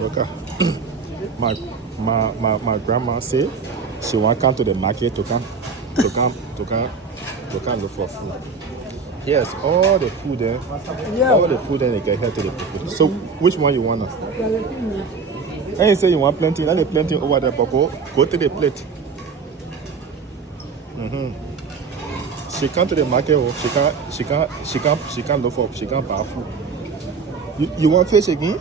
Look at my grandma say she want come to the market to come look for food. Yes, all the food there, all the food then they get here to the food. So which one you want? And you say you want plenty, let the plenty over there, but go to the plate. She come to the market, oh, she can't look for, she can't buy food. You want fish again?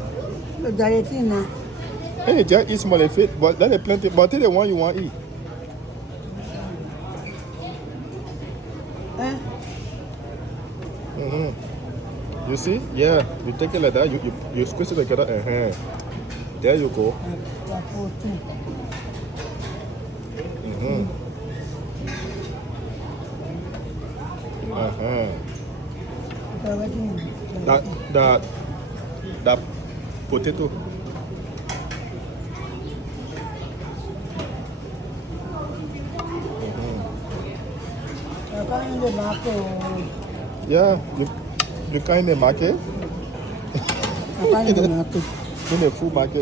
Hey, just eat small fish, but let the plenty, but tell the one you want to eat. You see? Yeah, you take it like that, you squeeze it together, there you go. That potato. Yeah, you can in the market. In the food market.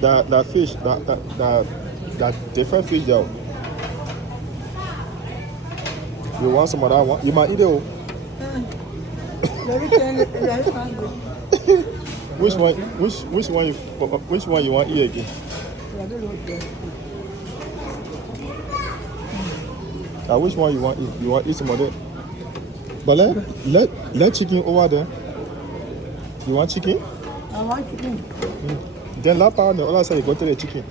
That fish, that different fish there. You want some of that one? You might eat it. Which one you want to eat again? Which one you want to eat? You want to eat some of that? But let chicken over there. You want chicken? I want chicken. Then la part on the other side you go to the chicken.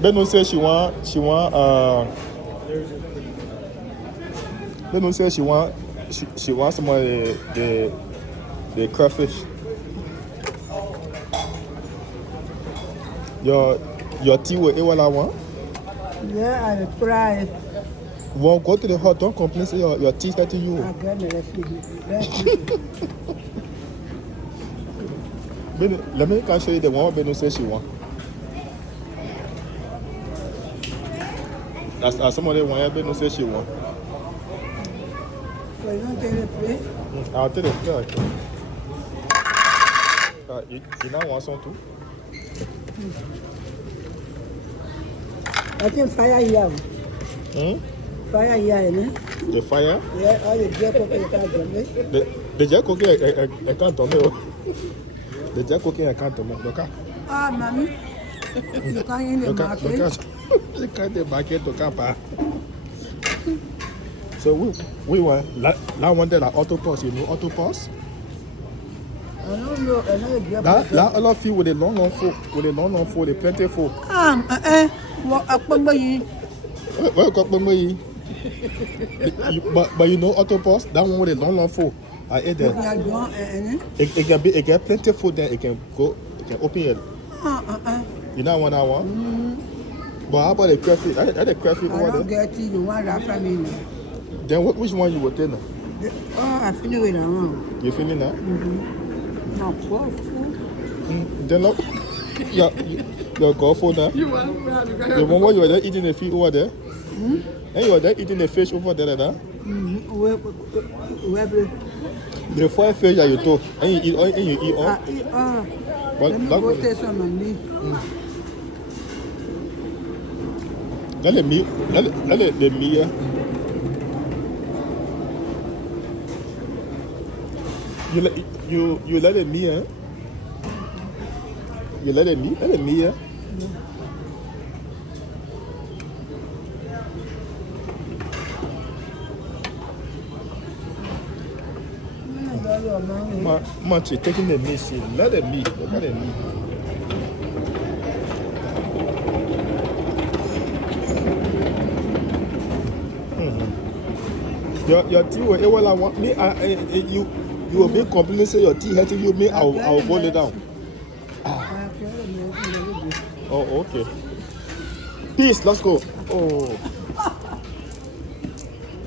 Beno says she want Beno says she wants some of the crayfish. Your tea will eat what I want? Yeah, I try. Well, go to the hot, don't complain, say your tea hurting you. Let me show you the one Beno says she want. As somebody want, Beno says she want. So you don't take the plate? I'll take it. You now want some too? I think fire here. Fire here, né? The fire? Yeah, all the jet cooking can't tomber. The jet cooking I can't tomber. The jet cooking I can't tomber. Look at. Ah, mommy. You can't in the market. You can't the market to camp. So we want that one there like auto pause, you know auto pause? I don't know. I know the That a lot of people with a long food, they plenty food. What a bumblebee. Well, got me. But you know auto pause, that one with a long food. I ate that. It get plenty of food there. It can open it. You know 1 hour. But how about the crayfish? Are the crayfish over there? I don't get it. You want that from me? Then which one you will take now? I feel it now. You feeling that? Not food. Then look, you're go for now. The one where you were there eating the fish over there. And you were there eating the fish over there, that. The 5 fish that you took, and you eat all. Let me go take some on me. Let the meat. You let it meat, eh? You let it meat, eh? Much taking the meat, see, let it meat, look at the meat. Your tea will I want me. You will be complaining say your tea hurting you. Me, I'll go lay down. Oh, okay. Peace. Let's go. Oh.